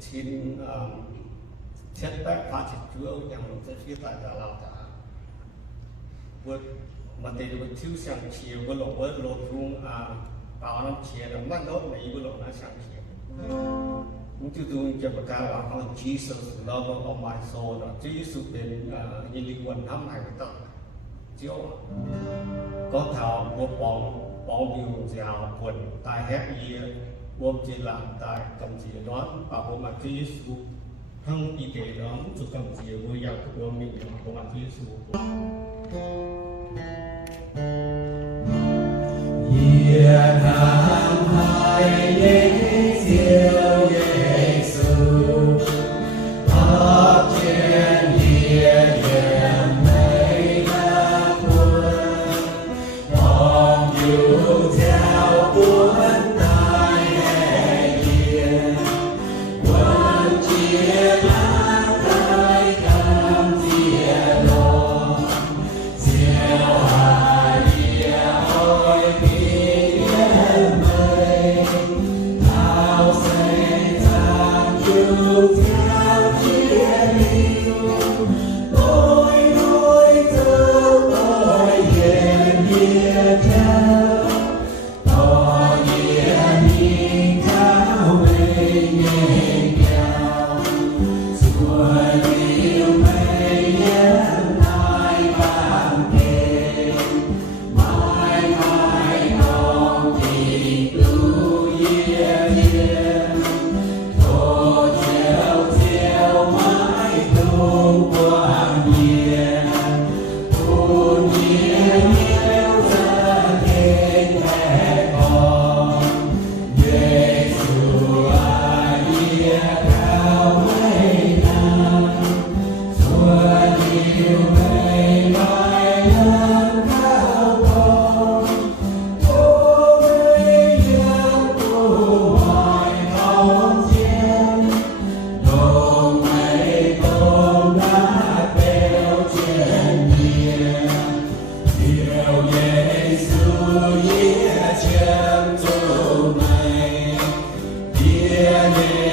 xin thiết bác phát triển chúa nhằm tới phía tại Đà Lạt cả vượt mà tiền vượt thiếu sang chiều với lộ vượt lộ trung bảo năm chiều là mắt đó này với lộ nó sang chiều cũng chưa tôi cho bà ca là ông Jesus love of my soul là Jesus đến như linh quần hâm này với tao chiếu có thảo của bóng biểu dạo quần tai hét gì gồm chỉ làm tại cầm chỉ đó và bộ mặt Jesus hăng y tế đó cho cầm chỉ với dạo của mình bộ mặt Jesus Yeah.